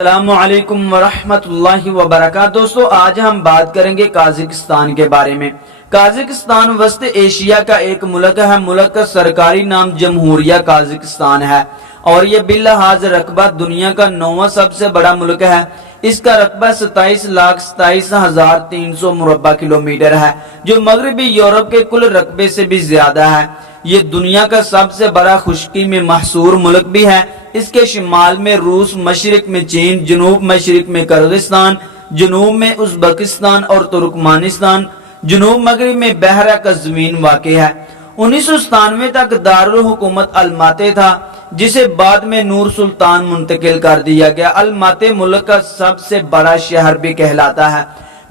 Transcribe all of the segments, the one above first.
السلام علیکم ورحمۃ اللہ وبرکاتہ۔ دوستو آج ہم بات کریں گے قازقستان کے بارے میں۔ قازقستان وسط ایشیا کا ایک ملک ہے۔ ملک کا سرکاری نام جمہوریہ قازقستان ہے اور یہ باللحاظ رقبہ دنیا کا 9واں سب سے بڑا ملک ہے۔ اس کا رقبہ 27,27,300 مربع کلومیٹر ہے جو مغربی یورپ کے کل رقبے سے بھی زیادہ ہے۔ یہ دنیا کا سب سے بڑا خشکی میں محصور ملک بھی ہے۔ اس کے شمال میں روس، مشرق میں چین، جنوب مشرق میں کرغزستان، جنوب میں ازبکستان اور ترکمانستان، جنوب مغرب میں بحیرہ قزوین واقع ہے۔ 1997 تک دارالحکومت الماتے تھا جسے بعد میں نور سلطان منتقل کر دیا گیا۔ الماتے ملک کا سب سے بڑا شہر بھی کہلاتا ہے۔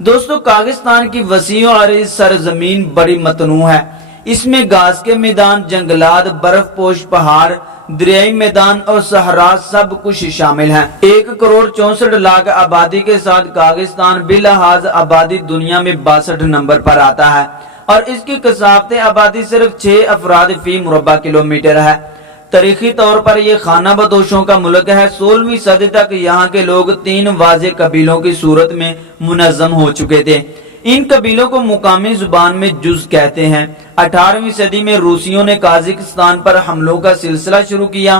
دوستو قازقستان کی وسیع و عریض سرزمین بڑی متنوع ہے۔ اس میں گھاس کے میدان، جنگلات، برف پوش پہاڑ، دریائی میدان اور صحرا سب کچھ شامل ہیں۔ 1,64,00,000 آبادی کے ساتھ قازقستان باللحاظ آبادی دنیا میں 62 نمبر پر آتا ہے اور اس کی کثافت آبادی صرف 6 افراد فی مربع کلومیٹر ہے۔ تاریخی طور پر یہ خانہ بدوشوں کا ملک ہے۔ 16ویں صدی تک یہاں کے لوگ 3 واضح قبیلوں کی صورت میں منظم ہو چکے تھے۔ ان قبیلوں کو مقامی زبان میں جز کہتے ہیں۔ 18ویں صدی میں روسیوں نے قازقستان پر حملوں کا سلسلہ شروع کیا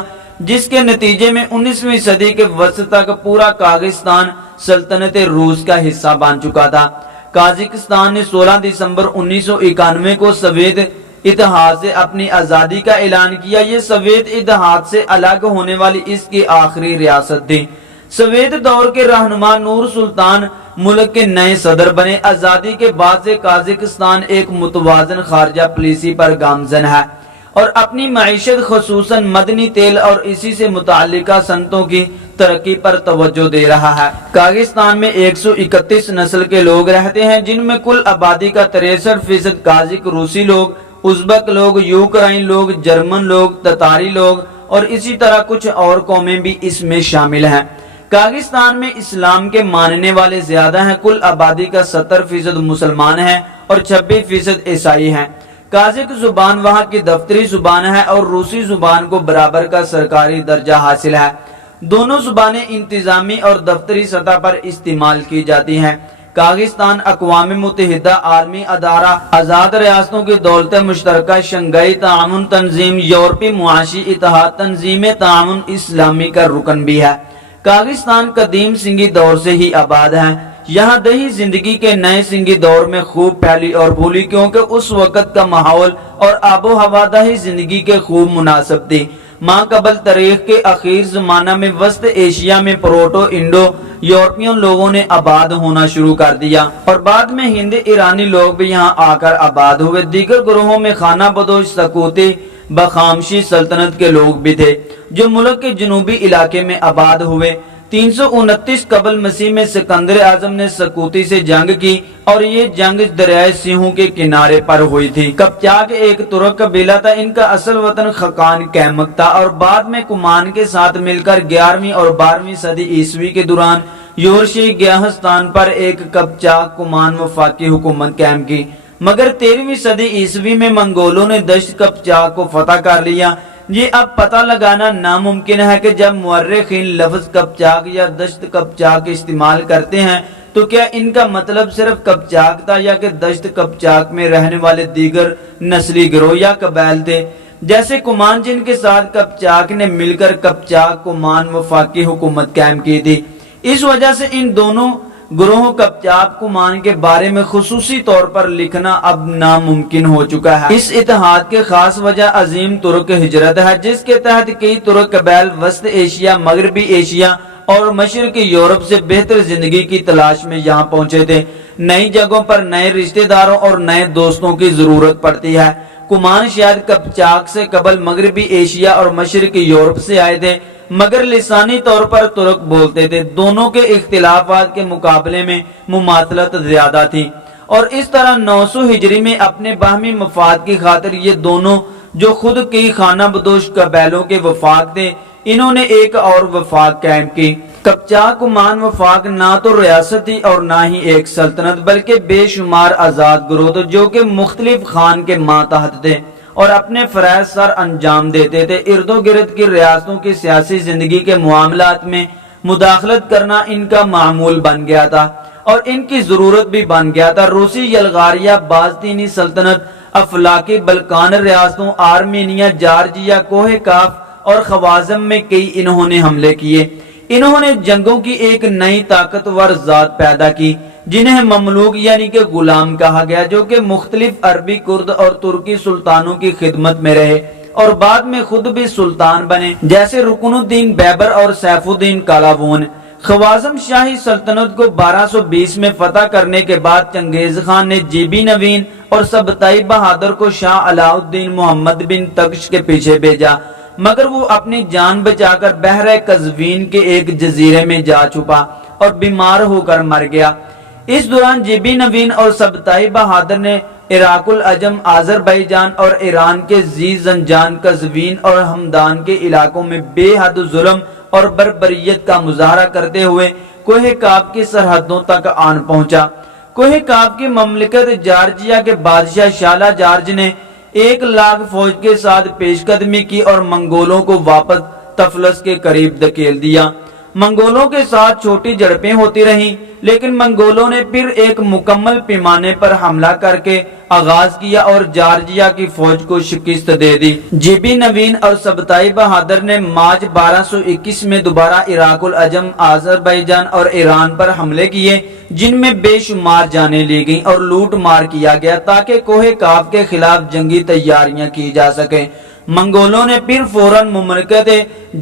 جس کے نتیجے میں 19ویں صدی کے وسط تک پورا قازقستان سلطنت روس کا حصہ بن چکا تھا۔ قازقستان نے 16 دسمبر 1991 کو سوویت اتحاد سے اپنی آزادی کا اعلان کیا۔ یہ سوویت اتحاد سے الگ ہونے والی اس کی آخری ریاست تھی۔ سوویت دور کے رہنما نور سلطان ملک کے نئے صدر بنے۔ آزادی کے بعد سے قازقستان ایک متوازن خارجہ پالیسی پر گامزن ہے اور اپنی معیشت خصوصاً مدنی تیل اور اسی سے متعلقہ صنعتوں کی ترقی پر توجہ دے رہا ہے۔ قازقستان میں 131 نسل کے لوگ رہتے ہیں جن میں کل آبادی کا 63% قازق روسی لوگ، ازبک لوگ، یوکرائن لوگ، جرمن لوگ، تتاری لوگ اور اسی طرح کچھ اور قومیں بھی اس میں شامل ہیں۔ قازقستان میں اسلام کے ماننے والے زیادہ ہیں۔ کل آبادی کا 70% مسلمان ہیں اور 26% عیسائی ہیں۔ قازق زبان وہاں کی دفتری زبان ہے اور روسی زبان کو برابر کا سرکاری درجہ حاصل ہے۔ دونوں زبانیں انتظامی اور دفتری سطح پر استعمال کی جاتی ہیں۔ قازقستان اقوام متحدہ، عالمی ادارہ آزاد ریاستوں کی دولت مشترکہ، شنگھائی تعاون تنظیم، یورپی معاشی اتحاد، تنظیم تعاون اسلامی کا رکن بھی ہے۔ قازقستان قدیم سنگی دور سے ہی آباد ہے۔ یہاں دیہی زندگی کے نئے سنگی دور میں خوب پھیلی اور پھولی کیونکہ اس وقت کا ماحول اور آب و ہوا دیہی زندگی کے خوب مناسب تھی۔ ماں قبل تاریخ کے اخیر زمانہ میں وسط ایشیا میں پروٹو انڈو یورپین لوگوں نے آباد ہونا شروع کر دیا اور بعد میں ہند ایرانی لوگ بھی یہاں آ کر آباد ہوئے۔ دیگر گروہوں میں خانہ بدوش، سکوتی، بخامشی سلطنت کے لوگ بھی تھے جو ملک کے جنوبی علاقے میں آباد ہوئے۔ 329 قبل مسیح میں سکندر اعظم نے سکوتی سے جنگ کی اور یہ جنگ دریائے سیہوں کے کنارے پر ہوئی تھی۔ قپچاق ایک ترک قبیلہ تھا۔ ان کا اصل وطن خقان کیمک تھا اور بعد میں کمان کے ساتھ مل کر 11ویں اور 12ویں صدی عیسوی کے دوران یورشی گیاہستان پر ایک قپچاق کمان وفاقی حکومت قائم کی، مگر 13ویں صدی عیسوی میں منگولوں نے دشت قپچاق کو فتح کر لیا۔ یہ اب پتہ لگانا ناممکن ہے کہ جب مورخین لفظ قپچاق یا دشت قپچاق استعمال کرتے ہیں تو کیا ان کا مطلب صرف قپچاق تھا یا کہ دشت قپچاق میں رہنے والے دیگر نسلی گروہ یا قبائل تھے، جیسے کمان جن کے ساتھ قپچاق نے مل کر قپچاق کمان وفاقی حکومت قائم کی تھی۔ اس وجہ سے ان دونوں گروہ قپچاق کمان کے بارے میں خصوصی طور پر لکھنا اب ناممکن ہو چکا ہے۔ اس اتحاد کے خاص وجہ عظیم ترک ہجرت ہے جس کے تحت کئی ترک قبائل وسط ایشیا، مغربی ایشیا اور مشرقی یورپ سے بہتر زندگی کی تلاش میں یہاں پہنچے تھے۔ نئی جگہوں پر نئے رشتہ داروں اور نئے دوستوں کی ضرورت پڑتی ہے۔ کمان شاید قپچاق سے قبل مغربی ایشیا اور مشرقی یورپ سے آئے تھے مگر لسانی طور پر ترک بولتے تھے۔ دونوں کے اختلافات کے مقابلے میں مماثلت زیادہ تھی اور اس طرح 900 ہجری میں اپنے باہمی مفاد کی خاطر یہ دونوں جو خود کئی خانہ بدوش قبیلوں کے وفاق تھے انہوں نے ایک اور وفاق قائم کی۔ قپچاق کمان وفاق نہ تو ریاست تھی اور نہ ہی ایک سلطنت بلکہ بے شمار آزاد گروہ تھے جو کہ مختلف خان کے ماتحت تھے اور اپنے فرائض سر انجام دیتے تھے۔ ارد و گرد کی ریاستوں کی سیاسی زندگی کے معاملات میں مداخلت کرنا ان کا معمول بن گیا تھا اور ان کی ضرورت بھی بن گیا تھا۔ روسی بلغاریہ، بازطینی سلطنت، افلاکی بلقان ریاستوں، آرمینیا، جارجیا، کوہ کاف اور خوازم میں کئی انہوں نے حملے کیے۔ انہوں نے جنگوں کی ایک نئی طاقتور ذات پیدا کی جنہیں مملوک یعنی کہ غلام کہا گیا، جو کہ مختلف عربی، کرد اور ترکی سلطانوں کی خدمت میں رہے اور بعد میں خود بھی سلطان بنے، جیسے رکن الدین بیبر اور سیف الدین قلاوون۔ خوازم شاہی سلطنت کو 1220 میں فتح کرنے کے بعد چنگیز خان نے جیبی نوین اور سبتائی بہادر کو شاہ علاء الدین محمد بن تغش کے پیچھے بھیجا، مگر وہ اپنی جان بچا کر بحر قزوین کے ایک جزیرے میں جا چھپا اور بیمار ہو کر مر گیا۔ اس دوران جیبی نوین اور سبتائی بہادر نے عراق العجم، آذربائیجان اور ایران کے زی زنجان، قزوین اور ہمدان کے علاقوں میں بے حد ظلم اور بربریت کا مظاہرہ کرتے ہوئے کوہ کاف کی سرحدوں تک آن پہنچا۔ کوہ کاف کی مملکت جارجیا کے بادشاہ شالا جارج نے 1,00,000 فوج کے ساتھ پیش قدمی کی اور منگولوں کو واپس طفلس کے قریب دھکیل دیا۔ منگولوں کے ساتھ چھوٹی جھڑپیں ہوتی رہیں، لیکن منگولوں نے پھر ایک مکمل پیمانے پر حملہ کر کے آغاز کیا اور جارجیا کی فوج کو شکست دے دی۔ جیبی نوین اور سبتائی بہادر نے مارچ 1221 میں دوبارہ عراق العجم، آذربائیجان اور ایران پر حملے کیے، جن میں بے شمار جانیں لی گئیں اور لوٹ مار کیا گیا تاکہ کوہ کاف کے خلاف جنگی تیاریاں کی جا سکیں۔ منگولوں نے پھر فوراً مملکت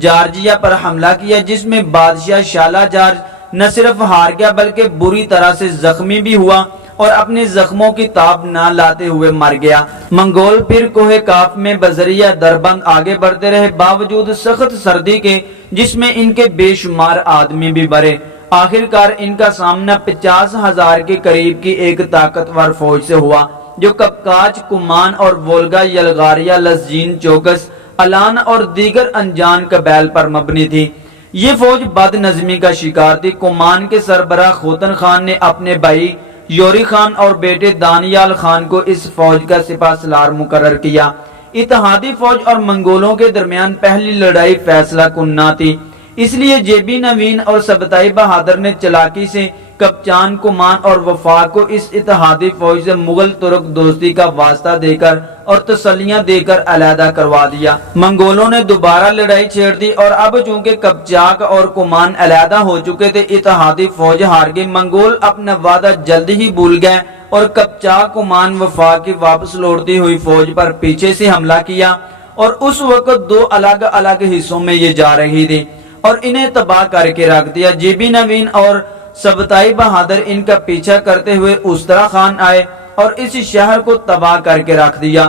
جارجیا پر حملہ کیا، جس میں بادشاہ شالا جارج نہ صرف ہار گیا بلکہ بری طرح سے زخمی بھی ہوا اور اپنے زخموں کی تاب نہ لاتے ہوئے مر گیا۔ منگول پھر کوہ کاف میں بذریعہ دربند آگے بڑھتے رہے، باوجود سخت سردی کے، جس میں ان کے بے شمار آدمی بھی مرے۔ آخر کار ان کا سامنا 50,000 کے قریب کی ایک طاقتور فوج سے ہوا، جو کپکاچ، کمان اور وولگا، یلغاریہ، لزجین، چوکس، الان اور دیگر انجان قبائل پر مبنی تھی۔ یہ فوج بد نظمی کا شکار تھی۔ کمان کے سربراہ خوتن خان نے اپنے بھائی یوری خان اور بیٹے دانیال خان کو اس فوج کا سپہ سالار مقرر کیا۔ اتحادی فوج اور منگولوں کے درمیان پہلی لڑائی فیصلہ کن نہ تھی، اس لیے جیبی نوین اور سبتائی بہادر نے چلاکی سے کپچان، کمان اور وفاق کو اس اتحادی فوج سے مغل ترک دوستی کا واسطہ دے کر اور تسلیاں دے کر علیحدہ کروا دیا۔ منگولوں نے دوبارہ لڑائی چھیڑ دی اور اب چونکہ کپچاک اور کمان علیحدہ ہو چکے تھے، اتحادی فوج ہار گئی۔ منگول اپنا وعدہ جلد ہی بھول گئے اور کپچاک، کمان، وفاق کی واپس لوٹتی ہوئی فوج پر پیچھے سے حملہ کیا، اور اس وقت دو الگ الگ حصوں میں یہ جا رہی تھی اور انہیں تباہ کر کے رکھ دیا۔ جیبی نوین اور سبتائی بہادر ان کا پیچھا کرتے ہوئے استرا خان آئے اور اس شہر کو تباہ کر کے رکھ دیا۔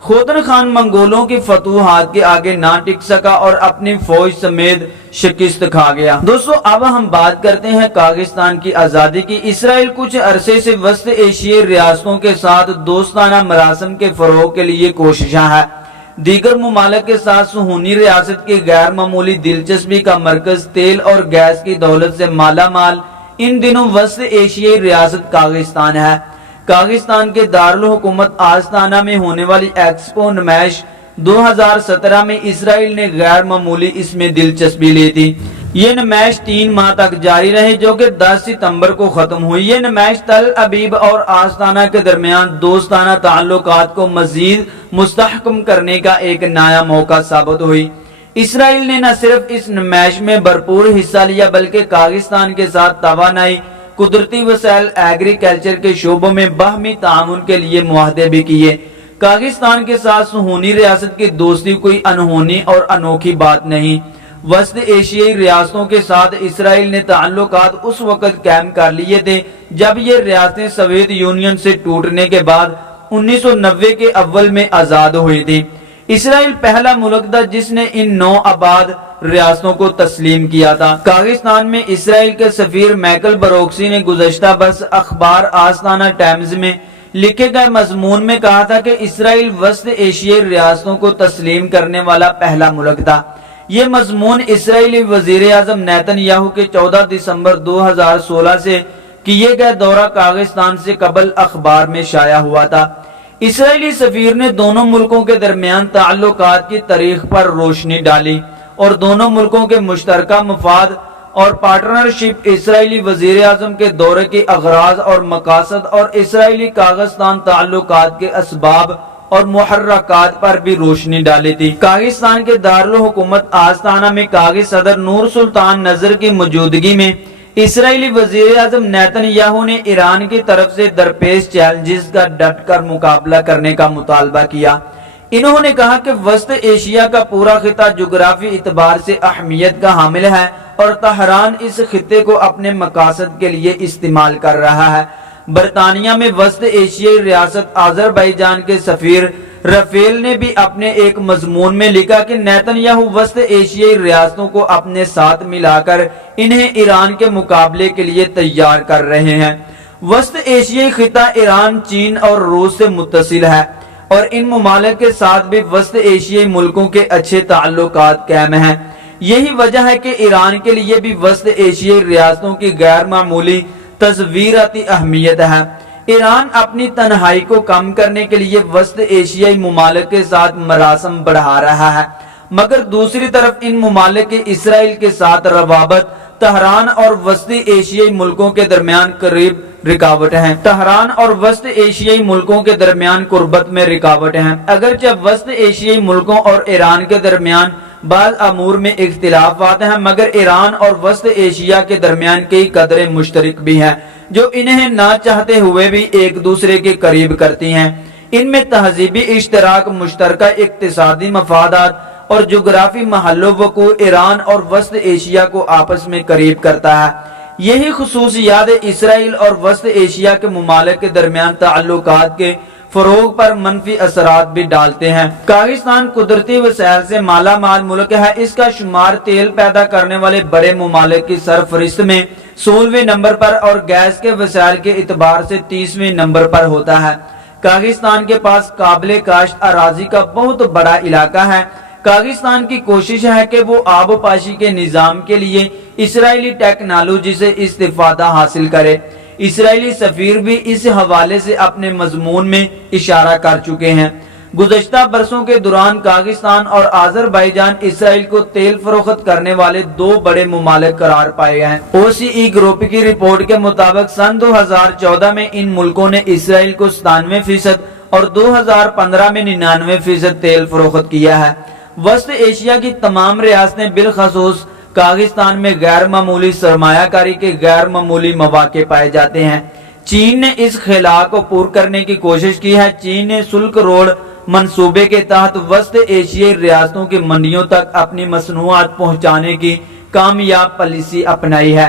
خوتن خان منگولوں کی فتوحات کے آگے نہ ٹک سکا اور اپنی فوج سمیت شکست کھا گیا۔ دوستو، اب ہم بات کرتے ہیں کاغستان کی آزادی کی۔ اسرائیل کچھ عرصے سے وسط ایشیائی ریاستوں کے ساتھ دوستانہ مراسم کے فروغ کے لیے کوششاں ہے۔ دیگر ممالک کے ساتھ صہیونی ریاست کی غیر معمولی دلچسپی کا مرکز، تیل اور گیس کی دولت سے مالا مال ان دنوں وسط ایشیائی ریاست کاغستان ہے۔ کاغستان کے دارالحکومت آستانہ میں ہونے والی ایکسپو نمائش 2017 میں اسرائیل نے غیر معمولی اس میں دلچسپی لی تھی۔ یہ نمائش 3 ماہ تک جاری رہی، جو کہ 10 ستمبر کو ختم ہوئی۔ یہ نمائش تل ابیب اور آستانہ کے درمیان دوستانہ تعلقات کو مزید مستحکم کرنے کا ایک نیا موقع ثابت ہوئی۔ اسرائیل نے نہ صرف اس نمائش میں بھرپور حصہ لیا بلکہ کاغستان کے ساتھ توانائی، قدرتی وسائل، ایگریکلچر کے شعبوں میں باہمی تعاون کے لیے معاہدے بھی کیے۔ کاغستان کے ساتھ صہیونی ریاست کی دوستی کوئی انہونی اور انوکھی بات نہیں۔ وسط ایشیائی ریاستوں کے ساتھ اسرائیل نے تعلقات اس وقت قائم کر لیے تھے جب یہ ریاستیں سوویت یونین سے ٹوٹنے کے بعد 1990 کے اول میں آزاد ہوئی تھی۔ اسرائیل پہلا ملک تھا جس نے ان نو آباد ریاستوں کو تسلیم کیا تھا۔ کاغستان میں اسرائیل کے سفیر مائیکل بروکسی نے گزشتہ برس اخبار آستانہ ٹائمز میں لکھے گئے مضمون میں کہا تھا کہ اسرائیل وسط ایشیائی ریاستوں کو تسلیم کرنے والا پہلا ملک تھا۔ یہ مضمون اسرائیلی وزیر اعظم نیتن یاہو کے 14 دسمبر 2016 سے کیے گئے دورہ کاغستان سے قبل اخبار میں شائع ہوا تھا۔ اسرائیلی سفیر نے دونوں ملکوں کے درمیان تعلقات کی تاریخ پر روشنی ڈالی اور دونوں ملکوں کے مشترکہ مفاد اور پارٹنرشپ اسرائیلی وزیر اعظم کے دورے کے اغراض اور مقاصد اور اسرائیلی کاغستان تعلقات کے اسباب اور محرکات پر بھی روشنی ڈالی تھی۔ کاغستان کے دارالحکومت آستانہ میں کاغی صدر نور سلطان نذر کی موجودگی میں اسرائیلی وزیر اعظم نیتن یاہو نے ایران کی طرف سے درپیش چیلنجز کا ڈٹ کر مقابلہ کرنے کا مطالبہ کیا۔ انہوں نے کہا کہ وسط ایشیا کا پورا خطہ جغرافی اعتبار سے اہمیت کا حامل ہے اور طہران اس خطے کو اپنے مقاصد کے لیے استعمال کر رہا ہے۔ برطانیہ میں وسط ایشیائی ریاست آذربائیجان کے سفیر رفیل نے بھی اپنے ایک مضمون میں لکھا کہ نیتن یاہو وسط ایشیائی ریاستوں کو اپنے ساتھ ملا کر انہیں ایران کے مقابلے کے لیے تیار کر رہے ہیں۔ وسط ایشیائی خطہ ایران، چین اور روس سے متصل ہے اور ان ممالک کے ساتھ بھی وسط ایشیائی ملکوں کے اچھے تعلقات قائم ہیں۔ یہی وجہ ہے کہ ایران کے لیے بھی وسط ایشیائی ریاستوں کی غیر معمولی تصویراتی اہمیت ہے۔ ایران اپنی تنہائی کو کم کرنے کے لیے وسط ایشیائی ممالک کے ساتھ مراسم بڑھا رہا ہے، مگر دوسری طرف ان ممالک کے اسرائیل کے ساتھ روابط طہران اور وسطی ایشیائی ملکوں کے درمیان قریب رکاوٹ ہیں۔ طہران اور وسط ایشیائی ملکوں کے درمیان قربت میں رکاوٹ ہیں۔ اگرچہ وسط ایشیائی ملکوں اور ایران کے درمیان بعض امور میں اختلافات ہیں، مگر ایران اور وسط ایشیا کے درمیان کئی قدریں مشترک بھی ہیں جو انہیں نہ چاہتے ہوئے بھی ایک دوسرے کے قریب کرتی ہیں۔ ان میں تہذیبی اشتراک، مشترکہ اقتصادی مفادات اور جغرافی محل وقوع ایران اور وسط ایشیا کو آپس میں قریب کرتا ہے۔ یہی خصوصیات اسرائیل اور وسط ایشیا کے ممالک کے درمیان تعلقات کے فروغ پر منفی اثرات بھی ڈالتے ہیں۔ کاغستان قدرتی وسائل سے مالا مال ملک ہے۔ اس کا شمار تیل پیدا کرنے والے بڑے ممالک کی سرفہرست میں 16ویں نمبر پر اور گیس کے وسائل کے اعتبار سے 30ویں نمبر پر ہوتا ہے۔ کاغستان کے پاس قابل کاشت اراضی کا بہت بڑا علاقہ ہے۔ کاغستان کی کوشش ہے کہ وہ آبپاشی کے نظام کے لیے اسرائیلی ٹیکنالوجی سے استفادہ حاصل کرے۔ اسرائیلی سفیر بھی اس حوالے سے اپنے مضمون میں اشارہ کر چکے ہیں۔ گزشتہ برسوں کے دوران کاغستان اور آذربائیجان اسرائیل کو تیل فروخت کرنے والے دو بڑے ممالک قرار پائے گئے ہیں۔ OCE گروپ کی رپورٹ کے مطابق سن 2014 میں ان ملکوں نے اسرائیل کو 97% اور 2015 میں 99% تیل فروخت کیا ہے۔ وسط ایشیا کی تمام ریاستیں بالخصوص کاغستان میں غیر معمولی سرمایہ کاری کے غیر معمولی مواقع پائے جاتے ہیں۔ چین نے اس خلا کو پور کرنے کی کوشش کی ہے۔ چین نے سلک روڈ منصوبے کے تحت وسط ایشیائی ریاستوں کی منڈیوں تک اپنی مصنوعات پہنچانے کی کامیاب پالیسی اپنائی ہے۔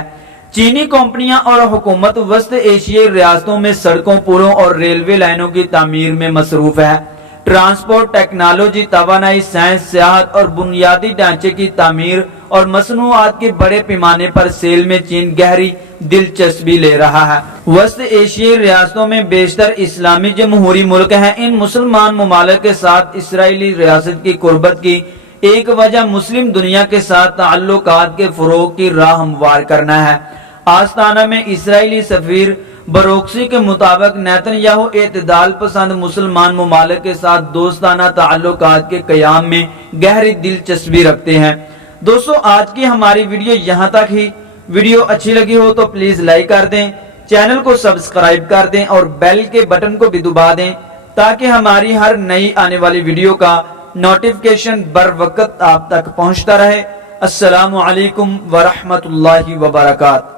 چینی کمپنیاں اور حکومت وسط ایشیائی ریاستوں میں سڑکوں، پلوں اور ریلوے لائنوں کی تعمیر میں مصروف ہے۔ ٹرانسپورٹ، ٹیکنالوجی، توانائی، سائنس، سیاحت اور بنیادی ڈھانچے کی تعمیر اور مصنوعات کے بڑے پیمانے پر سیل میں چین گہری دلچسپی لے رہا ہے۔ وسط ایشیائی ریاستوں میں بیشتر اسلامی جمہوری ملک ہیں۔ ان مسلمان ممالک کے ساتھ اسرائیلی ریاست کی قربت کی ایک وجہ مسلم دنیا کے ساتھ تعلقات کے فروغ کی راہ ہموار کرنا ہے۔ آستانہ میں اسرائیلی سفیر بروکسی کے مطابق نیتن یاہو اعتدال پسند مسلمان ممالک کے ساتھ دوستانہ تعلقات کے قیام میں گہری دلچسپی رکھتے ہیں۔ دوستو، آج کی ہماری ویڈیو یہاں تک ہی۔ ویڈیو اچھی لگی ہو تو پلیز لائک کر دیں، چینل کو سبسکرائب کر دیں اور بیل کے بٹن کو بھی دبا دیں تاکہ ہماری ہر نئی آنے والی ویڈیو کا نوٹیفیکیشن بر وقت آپ تک پہنچتا رہے۔ السلام علیکم ورحمۃ اللہ وبرکاتہ۔